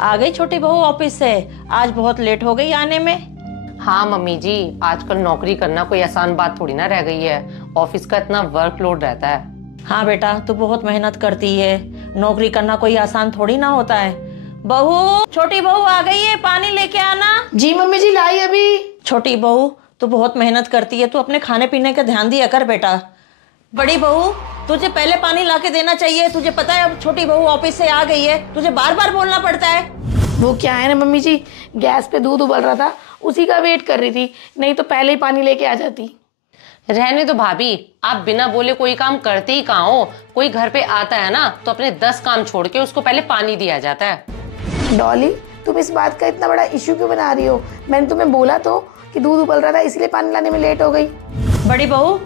आ गई छोटी बहू ऑफिस से? आज बहुत लेट हो गई आने में। हाँ मम्मी जी, आजकल नौकरी करना कोई आसान बात थोड़ी ना रह गई है। ऑफिस का इतना वर्कलोड रहता है। हाँ बेटा, तू बहुत मेहनत करती है। नौकरी करना कोई आसान थोड़ी ना होता है। बहू, छोटी बहू आ गई है, पानी लेके आना। जी मम्मी जी, लाई अभी। छोटी बहू, तू बहुत मेहनत करती है, तू अपने खाने पीने का ध्यान दिया कर बेटा। बड़ी बहू, तुझे पहले पानी लाके देना चाहिए। तुझे पता है अब छोटी बहू ऑफिस से आ गई है, तुझे बार बार बोलना पड़ता है। वो क्या है ना मम्मी जी, गैस पे दूध उबल रहा था, उसी का वेट कर रही थी, नहीं तो पहले ही पानी लेके आ जाती। रहने दो भाभी, आप बिना बोले कोई काम करते ही कहाँ हो। कोई घर पे आता है ना तो अपने 10 काम छोड़ के उसको पहले पानी दिया जाता है। डॉली, तुम इस बात का इतना बड़ा इश्यू क्यों बना रही हो? मैंने तुम्हें बोला तो कि दूध उबल रहा था, इसलिए पानी लाने में लेट हो गई। बड़ी बहू,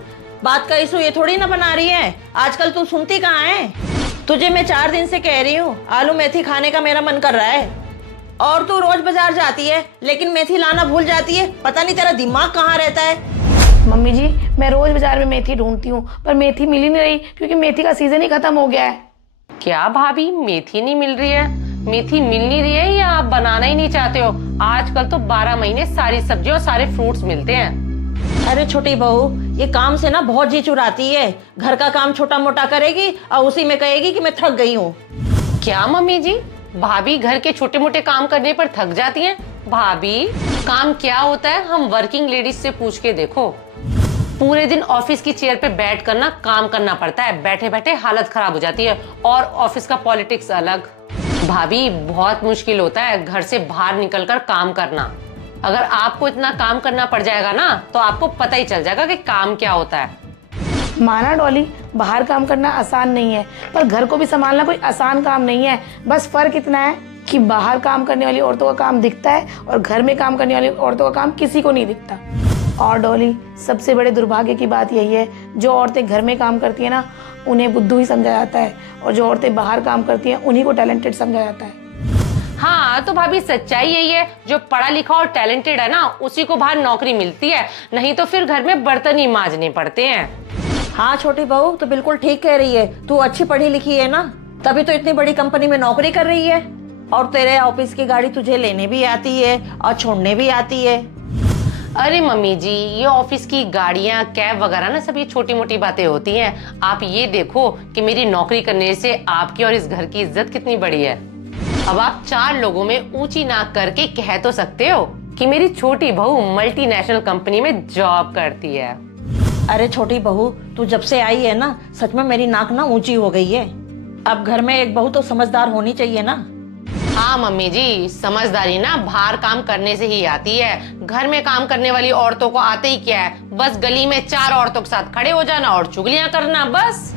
बात का इशू ये थोड़ी ना बना रही है। आजकल तू सुनती कहाँ है? तुझे मैं 4 दिन से कह रही हूँ आलू मेथी खाने का मेरा मन कर रहा है, और तू रोज बाजार जाती है लेकिन मेथी लाना भूल जाती है। पता नहीं तेरा दिमाग कहाँ रहता है। मम्मी जी, मैं रोज बाजार में मेथी ढूंढती हूँ, पर मेथी मिल ही नहीं रही, क्योंकि मेथी का सीजन ही खत्म हो गया है। क्या भाभी, मेथी नहीं मिल रही है? मेथी मिल नहीं रही है या आप बनाना ही नहीं चाहते हो? आजकल तो 12 महीने सारी सब्जियां और सारे फ्रूट्स मिलते हैं। अरे छोटी बहू, ये काम से ना बहुत जी चुराती है। घर का काम छोटा मोटा करेगी और उसी में कहेगी कि मैं थक गई हूँ। क्या मम्मी जी, भाभी घर के छोटे मोटे काम करने पर थक जाती हैं? भाभी, काम क्या होता है हम वर्किंग लेडीज से पूछ के देखो। पूरे दिन ऑफिस की चेयर पे बैठ कर ना काम करना पड़ता है, बैठे बैठे हालत खराब हो जाती है। और ऑफिस का पॉलिटिक्स अलग। भाभी, बहुत मुश्किल होता है घर से बाहर निकलकर काम करना। अगर आपको इतना काम करना पड़ जाएगा ना तो आपको पता ही चल जाएगा कि काम क्या होता है। माना डॉली, बाहर काम करना आसान नहीं है, पर घर को भी संभालना कोई आसान काम नहीं है। बस फर्क इतना है कि बाहर काम करने वाली औरतों का काम दिखता है और घर में काम करने वाली औरतों का काम किसी को नहीं दिखता। और डॉली, सबसे बड़े दुर्भाग्य की बात यही है, जो औरतें घर में काम करती है ना, उन्हें बुद्धू ही समझा जाता है, और जो औरतें बाहर काम करती हैं उन्हीं को टैलेंटेड समझा जाता है। हाँ तो भाभी, सच्चाई यही है, जो पढ़ा लिखा और टैलेंटेड है ना उसी को बाहर नौकरी मिलती है, नहीं तो फिर घर में बर्तन ही मांजने पड़ते हैं। हाँ छोटी बहू, तो बिल्कुल ठीक कह रही है। तू अच्छी पढ़ी लिखी है ना, तभी तो इतनी बड़ी कंपनी में नौकरी कर रही है, और तेरे ऑफिस की गाड़ी तुझे लेने भी आती है और छोड़ने भी आती है। अरे मम्मी जी, ये ऑफिस की गाड़ियां, कैब वगैरह ना सब ये छोटी मोटी बातें होती हैं। आप ये देखो कि मेरी नौकरी करने से आपकी और इस घर की इज्जत कितनी बड़ी है। अब आप 4 लोगों में ऊंची नाक करके कह तो सकते हो कि मेरी छोटी बहू मल्टीनेशनल कंपनी में जॉब करती है। अरे छोटी बहू, तू जब से आई है ना, सच में मेरी नाक ना ऊंची हो गई है। अब घर में एक बहू तो समझदार होनी चाहिए ना। हाँ मम्मी जी, समझदारी ना बाहर काम करने से ही आती है। घर में काम करने वाली औरतों को आते ही क्या है, बस गली में 4 औरतों के साथ खड़े हो जाना और चुगलियां करना, बस।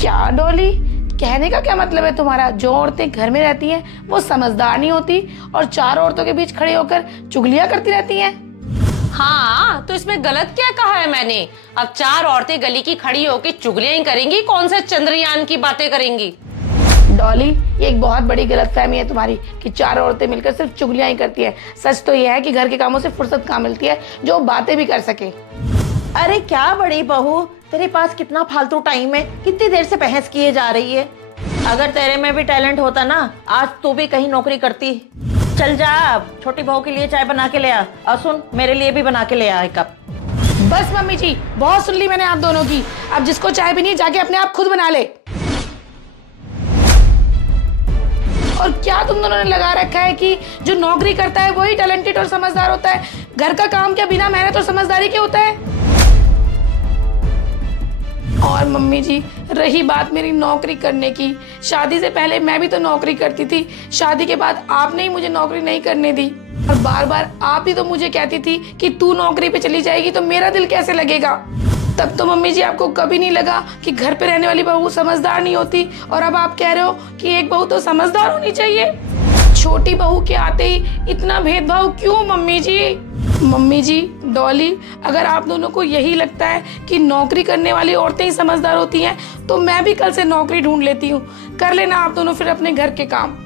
क्या डॉली, कहने का क्या मतलब है तुम्हारा? जो औरतें घर में रहती हैं वो समझदार नहीं होती और 4 औरतों के बीच खड़े होकर चुगलियां करती रहती हैं? हाँ, तो इसमें गलत क्या कहा है मैंने? अब 4 औरतें गली की खड़ी होकर चुगलियां ही करेंगी, कौन सा चंद्रयान की बातें करेंगी? डॉली, ये एक बहुत बड़ी गलतफहमी है तुम्हारी कि 4 औरतें मिलकर सिर्फ चुगलियां ही करती है। सच तो यह है कि घर के कामों से फुर्सत कहाँ मिलती है जो बातें भी कर सके। अरे क्या बड़ी बहू, तेरे पास कितना फालतू टाइम है, कितनी देर से बहस किए जा रही है। अगर तेरे में भी टैलेंट होता ना, आज तू भी कहीं नौकरी करती। चल जा, अब छोटी बहू के लिए चाय बना के ले आ, और सुन, मेरे लिए भी बना के ले आ 1 कप। बस मम्मी जी, बहुत सुन ली मैंने आप दोनों की। अब जिसको चाय पीनी है जाके अपने आप खुद बना ले। और क्या तुम दोनों ने लगा रखा है कि जो नौकरी करता है वही टैलेंटेड और समझदार होता है? घर का काम क्या बिना मेहनत और समझदारी के होता है? और मम्मी जी, रही बात मेरी नौकरी करने की, शादी से पहले मैं भी तो नौकरी करती थी। शादी के बाद आपने ही मुझे नौकरी नहीं करने दी, और बार बार आप ही तो मुझे कहती थी कि तू नौकरी पे चली जाएगी तो मेरा दिल कैसे लगेगा। तब तो मम्मी जी आपको कभी नहीं लगा कि घर पे रहने वाली बहू समझदार नहीं होती, और अब आप कह रहे हो कि एक बहू तो समझदार होनी चाहिए। छोटी बहू के आते ही इतना भेदभाव क्यों मम्मी जी? मम्मी जी, डॉली, अगर आप दोनों को यही लगता है कि नौकरी करने वाली औरतें ही समझदार होती हैं, तो मैं भी कल से नौकरी ढूंढ लेती हूँ। कर लेना आप दोनों फिर अपने घर के काम।